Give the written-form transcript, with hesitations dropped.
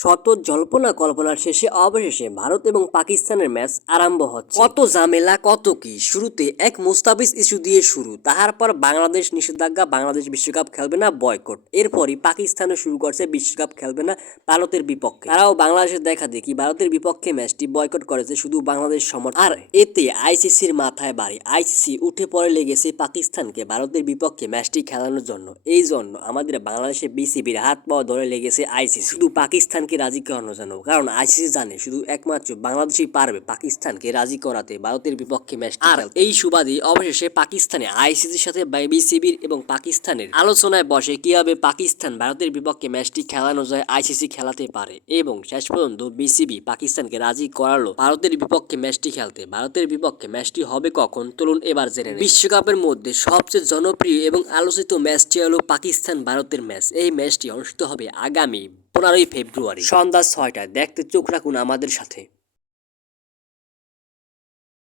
শত জল্পনা কল্পনার শেষে অবশেষে ভারত এবং পাকিস্তানের ম্যাচ আরম্ভ হচ্ছে। কত ঝামেলা, কত কি। শুরুতে এক মুস্তাফিজ ইস্যু দিয়ে শুরু, তাহার পর বাংলাদেশ নিষেধাজ্ঞা, বাংলাদেশ বিশ্বকাপ খেলবে না, বয়কট। এরপরই পাকিস্তানও শুরু করছে বিশ্বকাপ খেলবে না ভারতের বিপক্ষে। তারাও বাংলাদেশের দেখা দেখি ভারতের বিপক্ষে ম্যাচটি বয়কট করেছে শুধু বাংলাদেশ সমর্থন। আর এতে আইসিসির মাথায় বাড়ি। আইসিসি উঠে পড়ে লেগেছে পাকিস্তানকে ভারতের বিপক্ষে ম্যাচটি খেলানোর জন্য। এই জন্য আমাদের বাংলাদেশের বিসিবির হাত পাওয়া ধরে লেগেছে আইসিসি, শুধু পাকিস্তানকে রাজি করানোর জন্য। কারণ আইসিসি জানে শুধু একমাত্র বাংলাদেশই পারবে পাকিস্তানকে রাজি করাতে ভারতের বিপক্ষে ম্যাচটি খেলতে। এই সুবাদে অবশেষে পাকিস্তানে আইসিসির সাথে বিসিবির এবং পাকিস্তানের আলোচনায় বসে কিভাবে পাকিস্তান ভারতের বিপক্ষে ম্যাচটি খেলানো যায়, আইসিসি খেলাতে পারে। এবং শেষ পর্যন্ত বিসিবি পাকিস্তানকে রাজি করালো ভারতের বিপক্ষে ম্যাচটি খেলতে। ভারতের বিপক্ষে ম্যাচটি হবে কখন চলুন এবার জেনে নিই। বিশ্বকাপের মধ্যে সবচেয়ে জনপ্রিয় এবং আলোচিত ম্যাচটি হলো পাকিস্তান ভারতের ম্যাচ। এই ম্যাচটি অনুষ্ঠিত হবে আগামী 15ই ফেব্রুয়ারি সন্ধ্যা 6টায়। দেখতে চোখ রাখুন আমাদের সাথে।